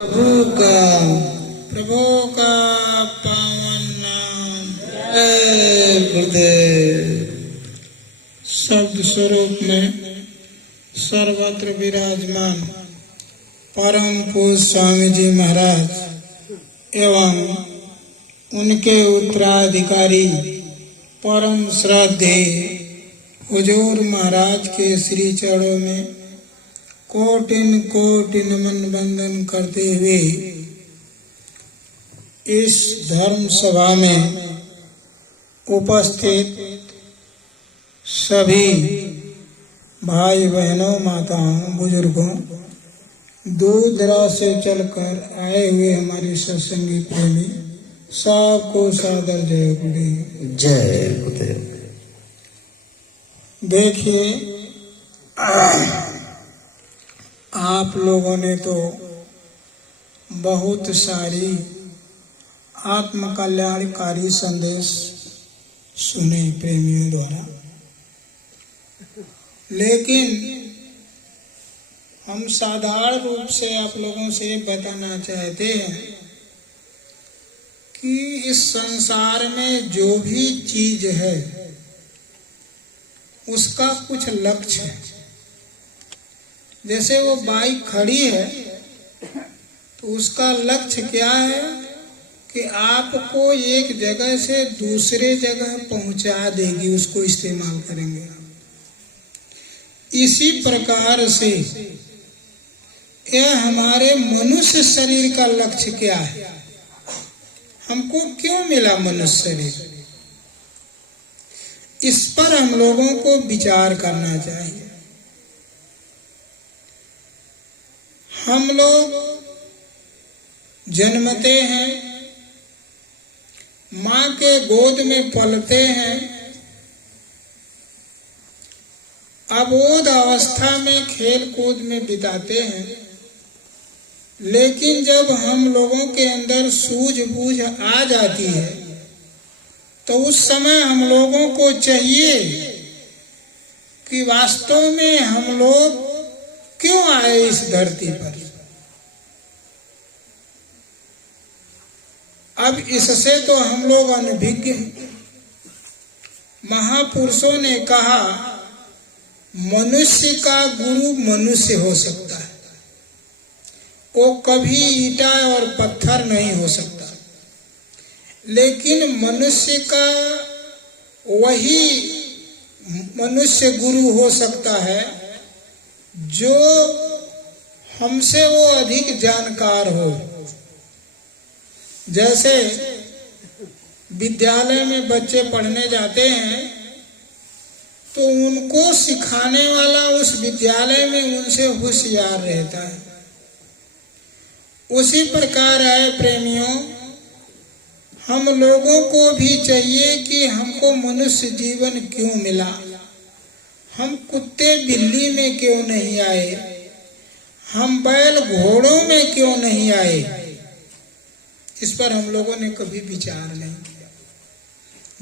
प्रभु का पावन नाम गुरुदेव। शब्द स्वरूप में सर्वत्र विराजमान परम पूज्य स्वामी जी महाराज एवं उनके उत्तराधिकारी परम श्रद्धेय हुजूर महाराज के श्री चरणों में कोटिन कोटि नमन बंदन करते हुए इस धर्म सभा में उपस्थित सभी भाई बहनों, माताओं, बुजुर्गों, दूर दराज से चलकर आए हुए हमारे सत्संगी प्रेमी सबको सादर जय गुरुदेव। जय गुरुदेव। देखिए, आप लोगों ने तो बहुत सारी आत्म कल्याणकारी संदेश सुने प्रेमियों द्वारा, लेकिन हम साधारण रूप से आप लोगों से बताना चाहते हैं कि इस संसार में जो भी चीज है उसका कुछ लक्ष्य है। जैसे वो बाइक खड़ी है तो उसका लक्ष्य क्या है कि आपको एक जगह से दूसरे जगह पहुंचा देगी, उसको इस्तेमाल करेंगे। इसी प्रकार से यह हमारे मनुष्य शरीर का लक्ष्य क्या है, हमको क्यों मिला मनुष्य शरीर, इस पर हम लोगों को विचार करना चाहिए। हम लोग जन्मते हैं, माँ के गोद में पलते हैं, अबोध अवस्था में खेल कूद में बिताते हैं, लेकिन जब हम लोगों के अंदर सूझबूझ आ जाती है तो उस समय हम लोगों को चाहिए कि वास्तव में हम लोग क्यों आए इस धरती पर। अब इससे तो हम लोग अनभिज्ञ हैं। महापुरुषों ने कहा मनुष्य का गुरु मनुष्य हो सकता है, वो कभी ईंटा और पत्थर नहीं हो सकता, लेकिन मनुष्य का वही मनुष्य गुरु हो सकता है जो हमसे वो अधिक जानकार हो। जैसे विद्यालय में बच्चे पढ़ने जाते हैं तो उनको सिखाने वाला उस विद्यालय में उनसे होशियार रहता है। उसी प्रकार है प्रेमियों, हम लोगों को भी चाहिए कि हमको मनुष्य जीवन क्यों मिला, हम कुत्ते बिल्ली में क्यों नहीं आए, हम बैल घोड़ों में क्यों नहीं आए, इस पर हम लोगों ने कभी विचार नहीं किया।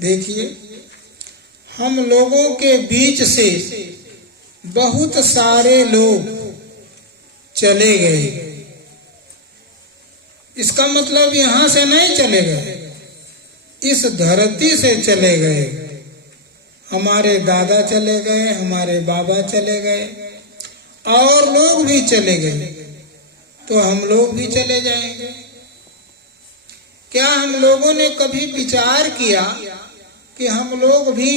देखिए, हम लोगों के बीच से बहुत सारे लोग चले गए। इसका मतलब यहां से नहीं चले गए, इस धरती से चले गए। हमारे दादा चले गए, हमारे बाबा चले गए, और लोग भी चले गए, तो हम लोग भी चले जाएंगे। क्या हम लोगों ने कभी विचार किया कि हम लोग भी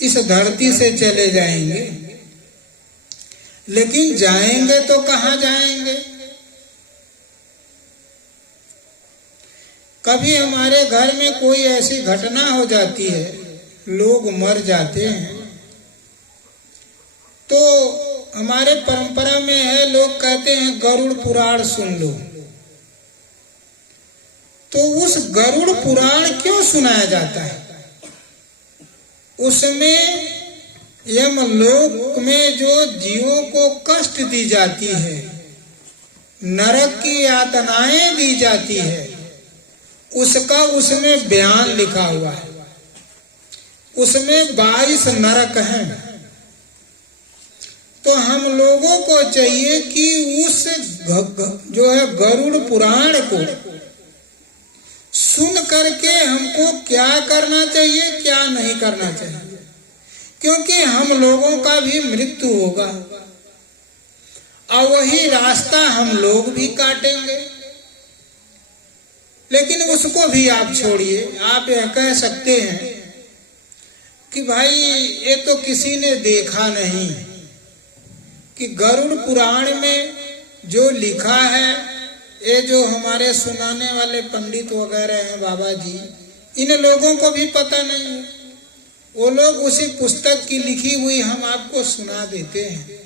इस धरती से चले जाएंगे? लेकिन जाएंगे तो कहाँ जाएंगे? कभी हमारे घर में कोई ऐसी घटना हो जाती है, लोग मर जाते हैं, तो हमारे परंपरा में है, लोग कहते हैं गरुड़ पुराण सुन लो। तो उस गरुड़ पुराण क्यों सुनाया जाता है? उसमें यमलोक में जो जीवों को कष्ट दी जाती है, नरक की यातनाएं दी जाती है, उसका उसमें बयान लिखा हुआ है। उसमें 22 नरक हैं। तो हम लोगों को चाहिए कि उस जो है गरुड़ पुराण को सुन करके हमको क्या करना चाहिए, क्या नहीं करना चाहिए, क्योंकि हम लोगों का भी मृत्यु होगा और वही रास्ता हम लोग भी काटेंगे। लेकिन उसको भी आप छोड़िए, आप यह कह सकते हैं कि भाई ये तो किसी ने देखा नहीं कि गरुड़ पुराण में जो लिखा है, ये जो हमारे सुनाने वाले पंडित वगैरह हैं बाबा जी, इन लोगों को भी पता नहीं है। वो लोग उसी पुस्तक की लिखी हुई हम आपको सुना देते हैं।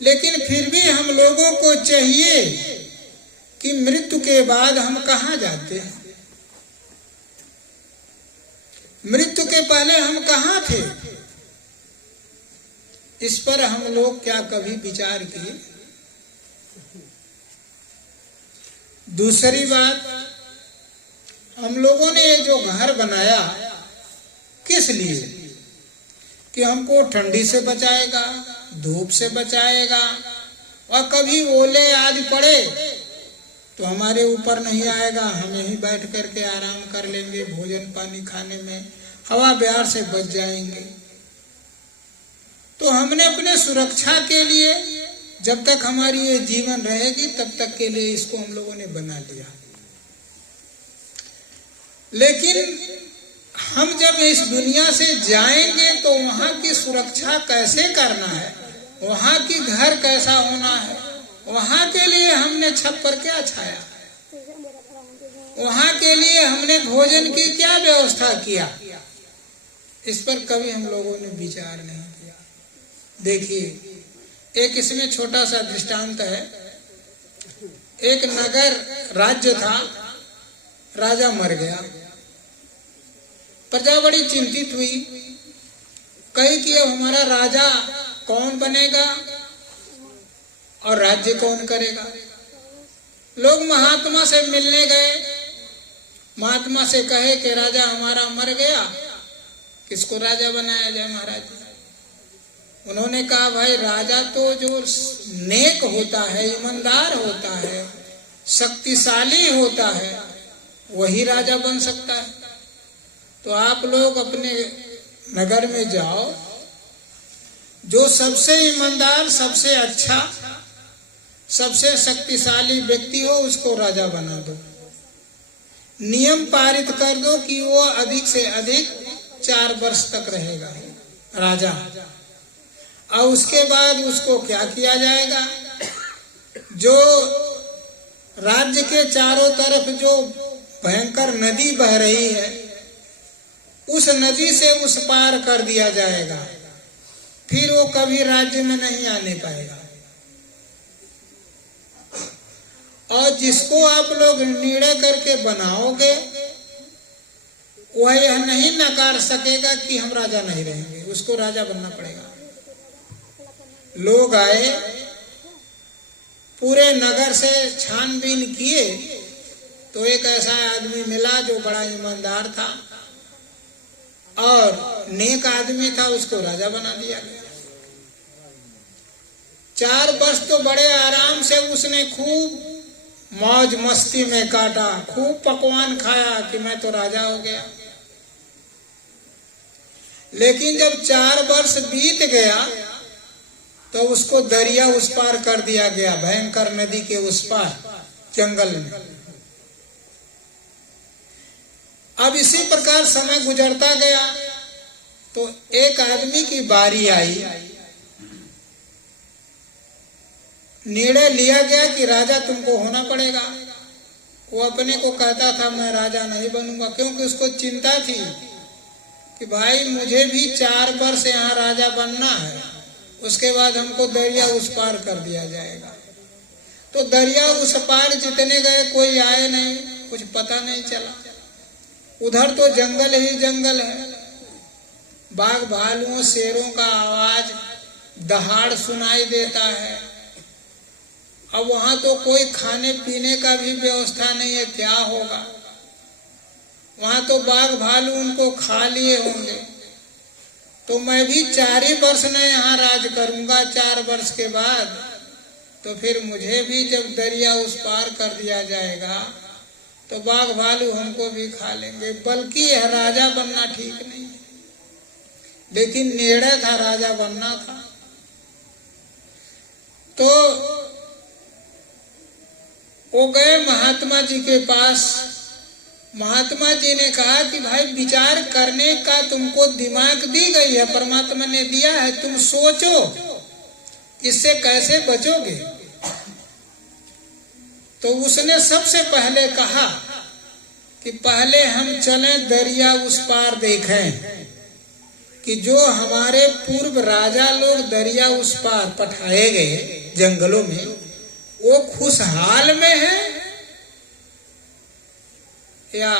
लेकिन फिर भी हम लोगों को चाहिए कि मृत्यु के बाद हम कहाँ जाते हैं, मृत्यु के पहले हम कहाँ थे, इस पर हम लोग क्या कभी विचार किए? दूसरी बात, हम लोगों ने जो घर बनाया किस लिए? कि हमको ठंडी से बचाएगा, धूप से बचाएगा, और कभी ओले आदि पड़े तो हमारे ऊपर नहीं आएगा, हम यहीं बैठ करके आराम कर लेंगे, भोजन पानी खाने में हवा बहार से बच जाएंगे। तो हमने अपने सुरक्षा के लिए, जब तक हमारी ये जीवन रहेगी तब तक के लिए इसको हम लोगों ने बना लिया। लेकिन हम जब इस दुनिया से जाएंगे तो वहां की सुरक्षा कैसे करना है, वहां की घर कैसा होना है, वहां के लिए हमने छप्पर क्या छाया, वहां के लिए हमने भोजन की क्या व्यवस्था किया, इस पर कभी हम लोगों ने विचार नहीं किया। देखिए, एक इसमें छोटा सा दृष्टांत है। एक नगर राज्य था, राजा मर गया, प्रजा बड़ी चिंतित हुई, कही कि अब हमारा राजा कौन बनेगा और राज्य कौन करेगा। लोग महात्मा से मिलने गए, महात्मा से कहे कि राजा हमारा मर गया, किसको राजा बनाया जाए महाराज। उन्होंने कहा भाई राजा तो जो नेक होता है, ईमानदार होता है, शक्तिशाली होता है, वही राजा बन सकता है। तो आप लोग अपने नगर में जाओ, जो सबसे ईमानदार, सबसे अच्छा, सबसे शक्तिशाली व्यक्ति हो उसको राजा बना दो। नियम पारित कर दो कि वो अधिक से अधिक 4 वर्ष तक रहेगा राजा, और उसके बाद उसको क्या किया जाएगा, जो राज्य के चारों तरफ जो भयंकर नदी बह रही है, उस नदी से उस पार कर दिया जाएगा, फिर वो कभी राज्य में नहीं आने पाएगा। और जिसको आप लोग निर्णय करके बनाओगे वह यह नहीं नकार सकेगा कि हम राजा नहीं रहेंगे, उसको राजा बनना पड़ेगा। लोग आए, पूरे नगर से छानबीन किए, तो एक ऐसा आदमी मिला जो बड़ा ईमानदार था और नेक आदमी था, उसको राजा बना दिया गया। 4 वर्ष तो बड़े आराम से उसने खूब मौज मस्ती में काटा, खूब पकवान खाया कि मैं तो राजा हो गया। लेकिन जब 4 वर्ष बीत गया तो उसको दरिया उस पार कर दिया गया, भयंकर नदी के उस पार जंगल में। अब इसी प्रकार समय गुजरता गया तो एक आदमी की बारी आई, निर्णय लिया गया कि राजा तुमको होना पड़ेगा। वो अपने को कहता था मैं राजा नहीं बनूंगा, क्योंकि उसको चिंता थी कि भाई मुझे भी 4 वर्ष यहाँ राजा बनना है, उसके बाद हमको दरिया उस पार कर दिया जाएगा। तो दरिया उस पार जितने गए कोई आए नहीं, कुछ पता नहीं चला। उधर तो जंगल ही जंगल है, बाघ भालुओं शेरों का आवाज दहाड़ सुनाई देता है। अब वहां तो कोई खाने पीने का भी व्यवस्था नहीं है, क्या होगा? वहां तो बाघ भालू उनको खा लिए होंगे। तो मैं भी 4 ही वर्ष न यहाँ राज करूंगा। 4 वर्ष के बाद तो फिर मुझे भी जब दरिया उस पार कर दिया जाएगा तो बाघ भालू हमको भी खा लेंगे। बल्कि यह राजा बनना ठीक नहीं है, लेकिन निर्णय था राजा बनना था। तो वो गए महात्मा जी के पास। महात्मा जी ने कहा कि भाई विचार करने का तुमको दिमाग दी गई है, परमात्मा ने दिया है, तुम सोचो इससे कैसे बचोगे। तो उसने सबसे पहले कहा कि पहले हम चलें दरिया उस पार देखें कि जो हमारे पूर्व राजा लोग दरिया उस पार पठाए गए जंगलों में, वो खुशहाल में है या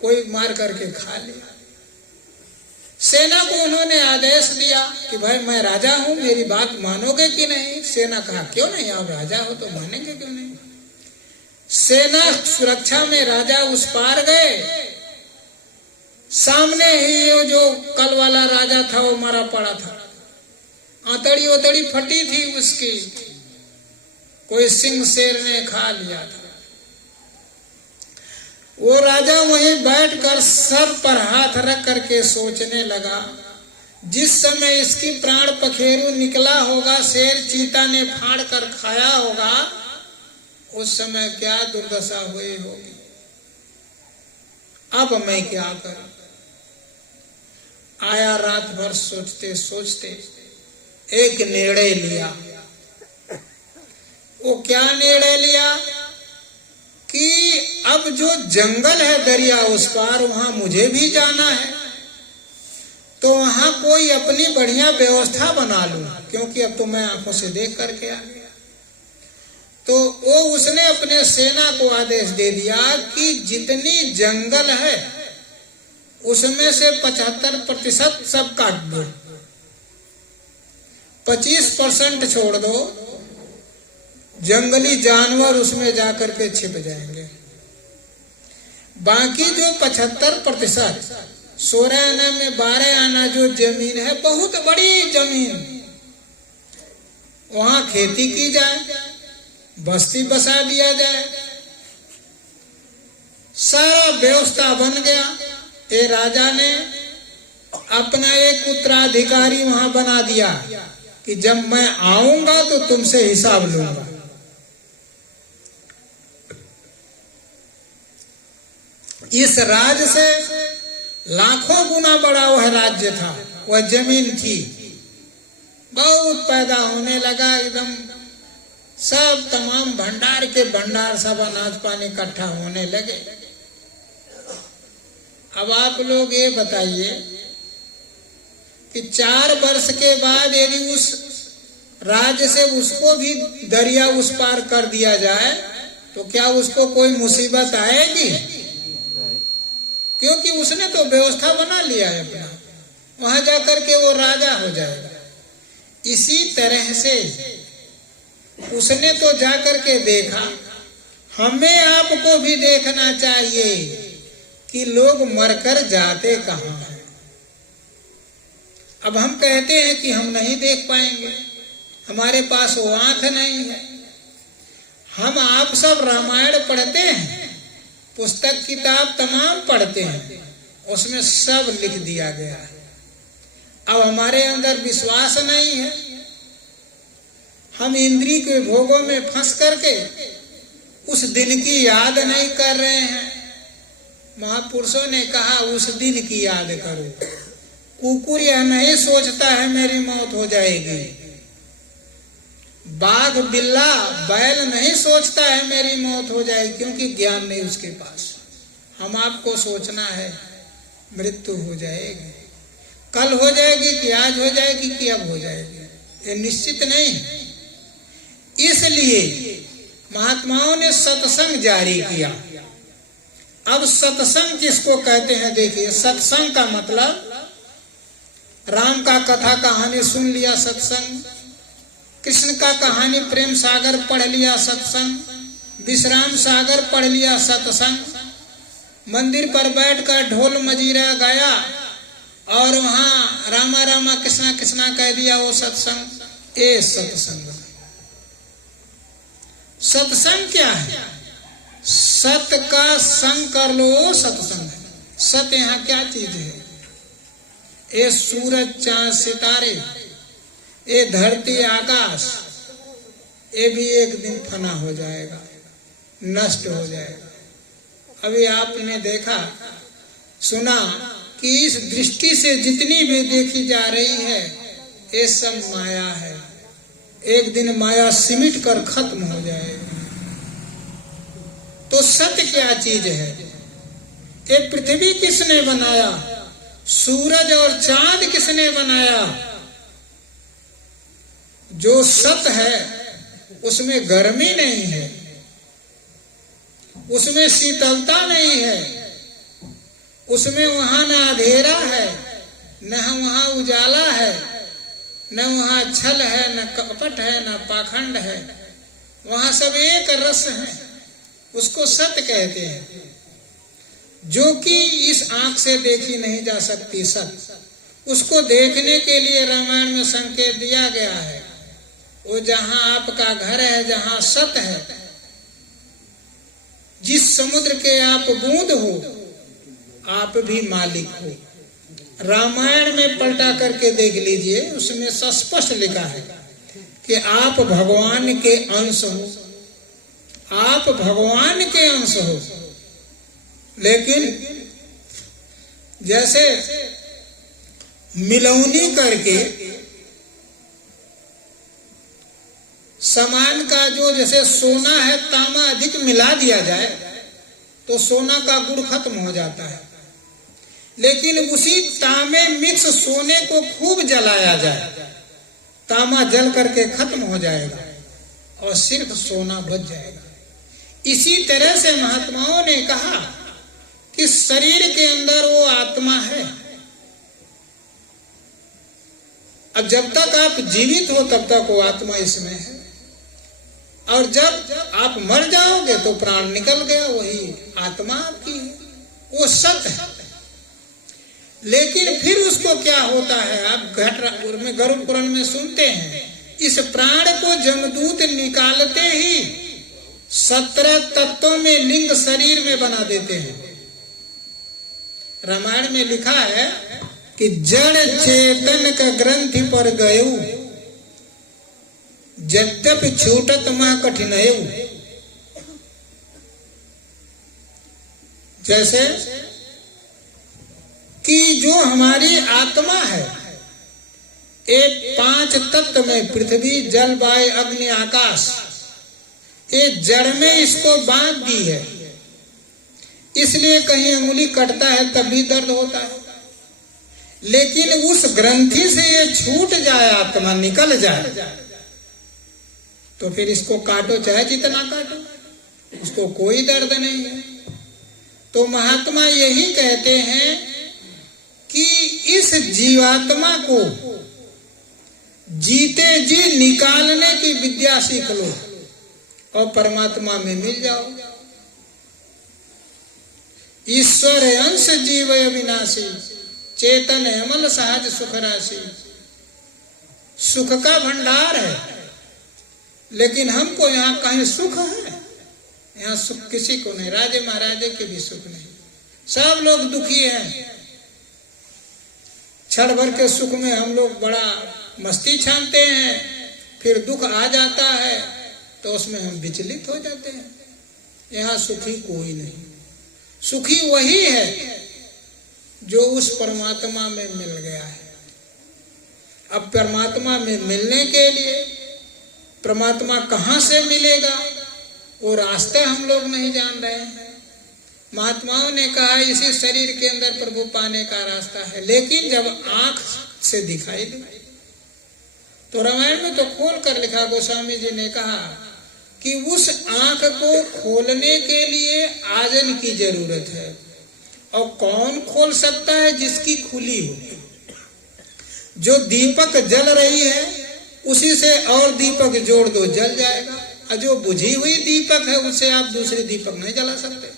कोई मार करके खा लिया। सेना को उन्होंने आदेश दिया कि भाई मैं राजा हूं, मेरी बात मानोगे कि नहीं। सेना कहा क्यों नहीं, आप राजा हो तो मानेंगे क्यों नहीं। सेना सुरक्षा में राजा उस पार गए। सामने ही ये जो कल वाला राजा था वो मरा पड़ा था, आतड़ी उतड़ी फटी थी उसकी, कोई सिंह शेर ने खा लिया था। वो राजा वहीं बैठकर सर पर हाथ रख करके सोचने लगा, जिस समय इसकी प्राण पखेरु निकला होगा, शेर चीता ने फाड़ कर खाया होगा, उस समय क्या दुर्दशा हुई होगी। अब मैं क्या करूं। आया रात भर सोचते सोचते एक निर्णय लिया। वो क्या निर्णय लिया कि अब जो जंगल है दरिया उस पार, वहां मुझे भी जाना है, तो वहां कोई अपनी बढ़िया व्यवस्था बना लूं, क्योंकि अब तो मैं आंखों से देख करके आ गया। तो वो उसने अपने सेना को आदेश दे दिया कि जितनी जंगल है उसमें से 75% सब काट दो, 25% छोड़ दो, जंगली जानवर उसमें जाकर के छिप जाएंगे। बाकी जो 75%, 16 आना में 12 आना जो जमीन है, बहुत बड़ी जमीन, वहां खेती की जाए, बस्ती बसा दिया जाए। सारा व्यवस्था बन गया। ये राजा ने अपना एक उत्तराधिकारी वहां बना दिया कि जब मैं आऊंगा तो तुमसे हिसाब लूंगा। इस राज्य से लाखों गुना बड़ा वह राज्य था, वह जमीन थी। बहुत पैदा होने लगा, एकदम सब तमाम भंडार के भंडार, सब अनाज पानी इकट्ठा होने लगे। अब आप लोग ये बताइए कि 4 वर्ष के बाद यदि उस राज्य से उसको भी दरिया उस पार कर दिया जाए तो क्या उसको कोई मुसीबत आएगी? क्योंकि उसने तो व्यवस्था बना लिया है अपना, वहां जाकर के वो राजा हो जाएगा। इसी तरह से उसने तो जाकर के देखा, हमें आपको भी देखना चाहिए कि लोग मरकर जाते कहां हैं। अब हम कहते हैं कि हम नहीं देख पाएंगे, हमारे पास वो आंख नहीं है। हम आप सब रामायण पढ़ते हैं, पुस्तक किताब तमाम पढ़ते हैं, उसमें सब लिख दिया गया है। अब हमारे अंदर विश्वास नहीं है, हम इंद्रिय के भोगों में फंस करके उस दिन की याद नहीं कर रहे हैं। महापुरुषों ने कहा उस दिन की याद करो। कुकुर यह नहीं सोचता है मेरी मौत हो जाएगी, बाघ बिल्ला बैल नहीं सोचता है मेरी मौत हो जाएगी, क्योंकि ज्ञान नहीं उसके पास। हम आपको सोचना है मृत्यु हो जाएगी, कल हो जाएगी कि आज हो जाएगी कि अब हो जाएगी, ये निश्चित नहीं है। इसलिए महात्माओं ने सत्संग जारी किया। अब सत्संग किसको कहते हैं? देखिए, सत्संग का मतलब राम का कथा कहानी सुन लिया सत्संग, कृष्ण का कहानी प्रेम सागर पढ़ लिया सत्संग, विश्राम सागर पढ़ लिया सत्संग, मंदिर पर बैठकर ढोल मजीरा गाया और वहां रामा रामा कृष्णा कृष्णा कह दिया वो सत्संग, ये सत्संग। सत्संग क्या है? सत का संग कर लो, सत्संग है। सत यहाँ क्या चीज है? ये सूरज चांद सितारे, ये धरती आकाश, ये भी एक दिन फना हो जाएगा, नष्ट हो जाएगा। अभी आपने देखा सुना कि इस दृष्टि से जितनी भी देखी जा रही है ये सब माया है। एक दिन माया सिमट कर खत्म हो जाएगी। तो सत्य क्या चीज है? ये पृथ्वी किसने बनाया? सूरज और चांद किसने बनाया? जो सत्य है उसमें गर्मी नहीं है, उसमें शीतलता नहीं है, उसमें वहां न अंधेरा है, न वहां उजाला है, न वहां छल है, न कपट है, न पाखंड है। वहां सब एक रस है, उसको सत्य कहते हैं, जो कि इस आंख से देखी नहीं जा सकती। सत्य उसको देखने के लिए रामायण में संकेत दिया गया है। वो जहां आपका घर है, जहां सत्य है, जिस समुद्र के आप बूंद हो आप भी मालिक हो। रामायण में पलटा करके देख लीजिए, उसमें स्पष्ट लिखा है कि आप भगवान के अंश हो, आप भगवान के अंश हो। लेकिन जैसे मिलौनी करके सामान का जो जैसे सोना है तांबा अधिक मिला दिया जाए तो सोना का गुण खत्म हो जाता है। लेकिन उसी तांबे मिक्स सोने को खूब जलाया जाए, तांबा जल करके खत्म हो जाएगा और सिर्फ सोना बच जाएगा। इसी तरह से महात्माओं ने कहा कि शरीर के अंदर वो आत्मा है। अब जब तक आप जीवित हो तब तक वो आत्मा इसमें है, और जब आप मर जाओगे तो प्राण निकल गया, वही आत्मा आपकी है, वो सत्य है। लेकिन फिर उसको क्या होता है? आप में गरुड़ पुराण में सुनते हैं, इस प्राण को जमदूत निकालते ही 17 तत्वों में लिंग शरीर में बना देते हैं। रामायण में लिखा है कि जड़ चेतन का ग्रंथि पर गयऊ, यद्यपि छूटत मह कठिनयऊ। जैसे कि जो हमारी आत्मा है, एक 5 तत्व में पृथ्वी जल वायु अग्नि आकाश, ये जड़ में इसको बांध दी है। इसलिए कहीं अंगुली कटता है तब भी दर्द होता है। लेकिन उस ग्रंथि से ये छूट जाए, आत्मा निकल जाए, तो फिर इसको काटो चाहे जितना काटो, उसको कोई दर्द नहीं है। तो महात्मा यही कहते हैं कि इस जीवात्मा को जीते जी निकालने की विद्या सीख लो और परमात्मा में मिल जाओ। ईश्वर अंश जीव अविनाशी, चेतन अमल सहज सुख राशि। सुख का भंडार है, लेकिन हमको यहाँ कहीं सुख है? यहाँ सुख किसी को नहीं, राजे महाराजे के भी सुख नहीं, सब लोग दुखी हैं। क्षण भर के सुख में हम लोग बड़ा मस्ती छानते हैं, फिर दुख आ जाता है तो उसमें हम विचलित हो जाते हैं। यहाँ सुखी कोई नहीं, सुखी वही है जो उस परमात्मा में मिल गया है। अब परमात्मा में मिलने के लिए परमात्मा कहाँ से मिलेगा, वो रास्ते हम लोग नहीं जान रहे हैं। महात्माओं ने कहा इसी शरीर के अंदर प्रभु पाने का रास्ता है, लेकिन जब आंख से दिखाई दे तो रामायण में तो खोल कर लिखा, गोस्वामी जी ने कहा कि उस आंख को खोलने के लिए आजन की जरूरत है। और कौन खोल सकता है? जिसकी खुली हो। जो दीपक जल रही है उसी से और दीपक जोड़ दो, जल जाएगा। और जो बुझी हुई दीपक है उससे आप दूसरे दीपक नहीं जला सकते।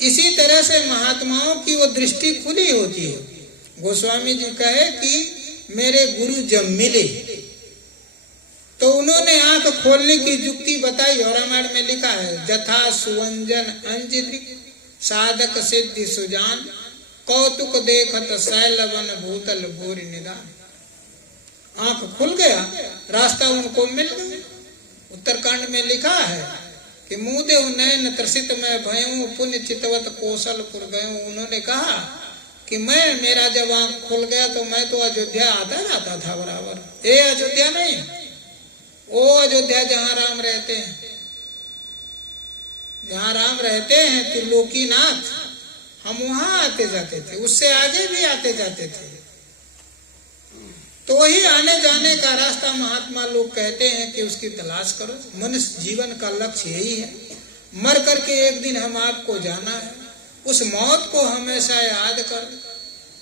इसी तरह से महात्माओं की वो दृष्टि खुली होती है, गोस्वामी जी कहे कि मेरे गुरु जब मिले तो उन्होंने आंख खोलने की युक्ति बताई और रामायण में लिखा है, जथा सुवंजन अंजलि साधक सिद्धि सुजान कौतुक देखत शैलवन भूतल भूरि निदान। आंख खुल गया, रास्ता उनको मिल गया। उत्तरकांड में लिखा है कि मुदे नयन त्रसित में भयऊ पुण्य चितवत कौशलपुर गयऊं। उन्होंने कहा कि मेरा जब आंख खुल गया तो मैं तो अयोध्या आता रहता था बराबर। ये अयोध्या नहीं, वो अयोध्या जहाँ राम रहते हैं, जहाँ राम रहते हैं त्रिलोकीनाथ, हम वहां आते जाते थे, उससे आगे भी आते जाते थे। तो वही आने जाने का रास्ता महात्मा लोग कहते हैं कि उसकी तलाश करो। मनुष्य जीवन का लक्ष्य यही है, मर करके एक दिन हम आपको जाना है। उस मौत को हमेशा याद करो,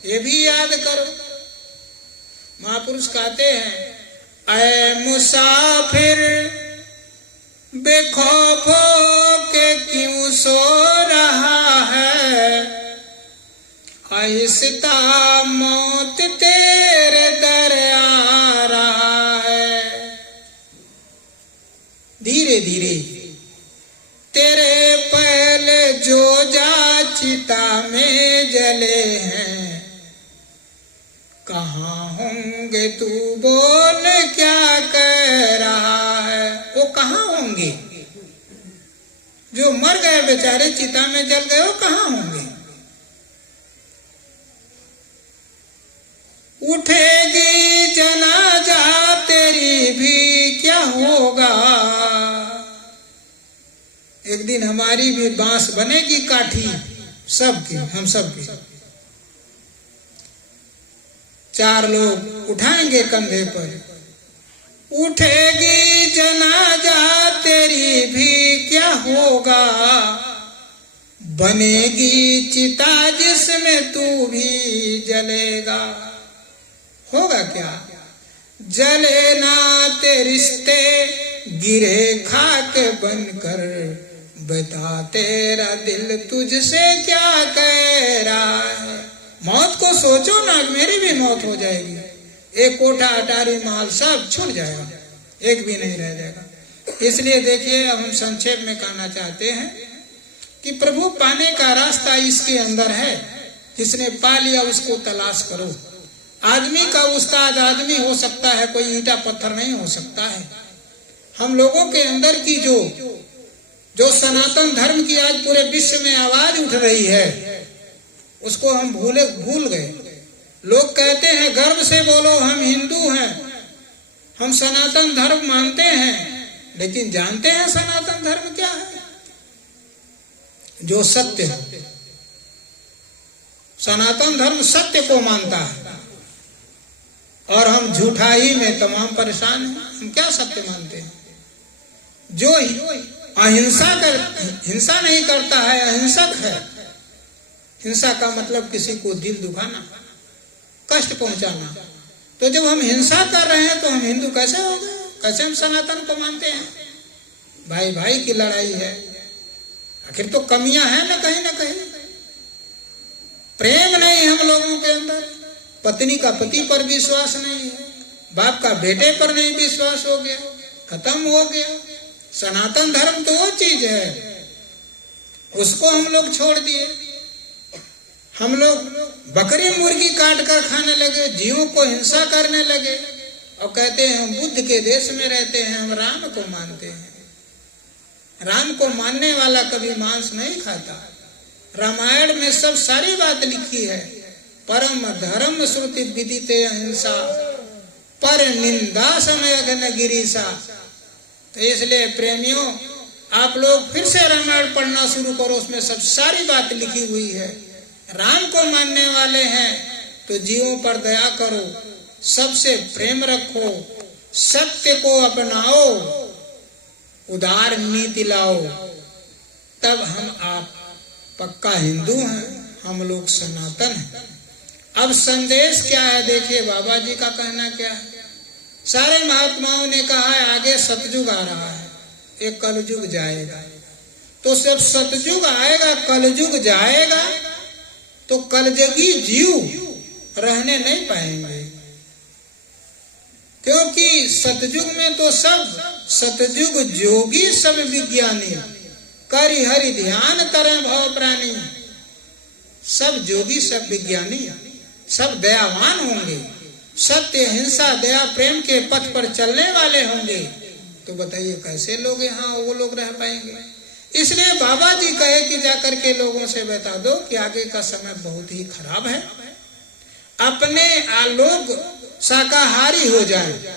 ये भी याद करो। महापुरुष कहते हैं, ऐ मुसाफिर बेखौफो के क्यों सो रहा है, आहिस्ता मौत तेरे दर आ रहा है। धीरे धीरे तेरे पहले जो जा चिता में जले हैं, कहाँ होंगे तू बोल क्या कह रहा है। वो कहाँ होंगे जो मर गए बेचारे, चिता में जल गए, वो कहाँ होंगे। उठेगी जनाजा तेरी भी क्या होगा, एक दिन हमारी भी बांस बनेगी काठी, सबकी, हम सबकी। चार लोग उठाएंगे कंधे पर। उठेगी जनाजा तेरी भी क्या होगा, बनेगी चिता जिसमें तू भी जलेगा। होगा क्या, जले ना ते रिश्ते गिरे खाक बनकर, बता तेरा दिल तुझसे क्या कह रहा है। मौत को सोचो ना, मेरी भी मौत हो जाएगी, एक कोठा अटारी महल सब छूट जाएगा, एक भी नहीं रह जाएगा। इसलिए देखिए, हम संक्षेप में कहना चाहते हैं कि प्रभु पाने का रास्ता इसके अंदर है। जिसने पा लिया उसको तलाश करो। आदमी का उस्ताद आदमी हो सकता है, कोई ईंटा पत्थर नहीं हो सकता है। हम लोगों के अंदर की जो सनातन धर्म की आज पूरे विश्व में आवाज उठ रही है, उसको हम भूल गए। लोग कहते हैं गर्व से बोलो हम हिंदू हैं, हम सनातन धर्म मानते हैं, लेकिन जानते हैं सनातन धर्म क्या है? जो सत्य है। सनातन धर्म सत्य को मानता है और हम झूठाई में तमाम परेशान हैं। हम क्या सत्य मानते हैं? जो हिंसा नहीं करता है अहिंसक है। हिंसा का मतलब किसी को दिल दुखाना, कष्ट पहुंचाना। तो जब हम हिंसा कर रहे हैं तो हम हिंदू कैसे हो गए? कैसे हम सनातन को मानते हैं? भाई भाई की लड़ाई है, आखिर तो कमियां हैं ना कहीं। प्रेम नहीं हम लोगों के अंदर, पत्नी का पति पर विश्वास नहीं है, बाप का बेटे पर नहीं विश्वास हो गया, खत्म हो गया। सनातन धर्म तो वो चीज है, उसको हम लोग छोड़ दिए। हम लोग बकरी मुर्गी काट कर खाने लगे, जीवों को हिंसा करने लगे और कहते हैं हम बुद्ध के देश में रहते हैं, हम राम को मानते हैं। राम को मानने वाला कभी मांस नहीं खाता। रामायण में सब सारी बात लिखी है। परम धर्म श्रुति विदिते अहिंसा, पर निंदा समय अघन गिरीसा। तो इसलिए प्रेमियों, आप लोग फिर से रामायण पढ़ना शुरू करो, उसमें सब सारी बात लिखी हुई है। राम को मानने वाले हैं तो जीवों पर दया करो, सबसे प्रेम रखो, सत्य को अपनाओ, उदार नीति लाओ, तब हम आप पक्का हिंदू हैं, हम लोग सनातन हैं। अब संदेश क्या है देखिए, बाबा जी का कहना क्या है। सारे महात्माओं ने कहा है आगे सतयुग आ रहा है, एक कलयुग जाएगा। तो जब सतयुग आएगा, कलयुग जाएगा, तो कलयुगी जीव रहने नहीं पाएंगे, क्योंकि सतयुग में तो सब सतयुग जोगी सब विज्ञानी, करि हरि ध्यान तरह भव प्राणी। सब जोगी सब विज्ञानी सब दयावान होंगे, सत्य हिंसा दया प्रेम के पथ पर चलने वाले होंगे। तो बताइए कैसे लोग यहाँ वो लोग रह पाएंगे। इसलिए बाबा जी कहे कि जाकर के लोगों से बता दो कि आगे का समय बहुत ही खराब है, अपने लोग शाकाहारी हो जाए।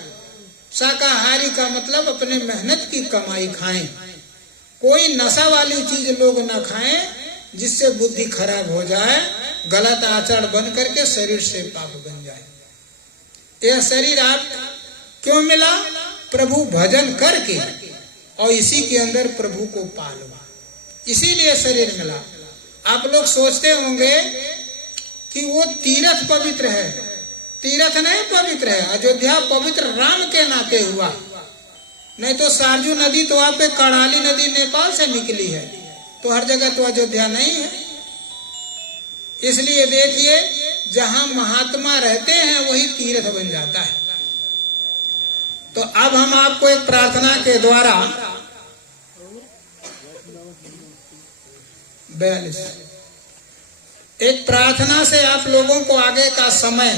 शाकाहारी का मतलब अपने मेहनत की कमाई खाएं, कोई नशा वाली चीज लोग ना खाएं जिससे बुद्धि खराब हो जाए, गलत आचरण बन करके शरीर से पाप बन जाए। यह शरीर आप क्यों मिला? प्रभु भजन करके, और इसी के अंदर प्रभु को पालो, इसीलिए शरीर मिला। आप लोग सोचते होंगे कि वो तीर्थ पवित्र है, तीर्थ नहीं पवित्र है। अयोध्या पवित्र राम के नाते हुआ, नहीं तो सरजू नदी तो आप कराली नदी नेपाल से निकली है, तो हर जगह तो अयोध्या नहीं है। इसलिए देखिए जहां महात्मा रहते हैं वही तीर्थ बन जाता है। तो अब हम आपको एक प्रार्थना के द्वारा 42 एक प्रार्थना से आप लोगों को आगे का समय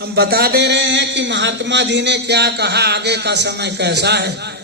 हम बता दे रहे हैं कि महात्मा जी ने क्या कहा, आगे का समय कैसा है।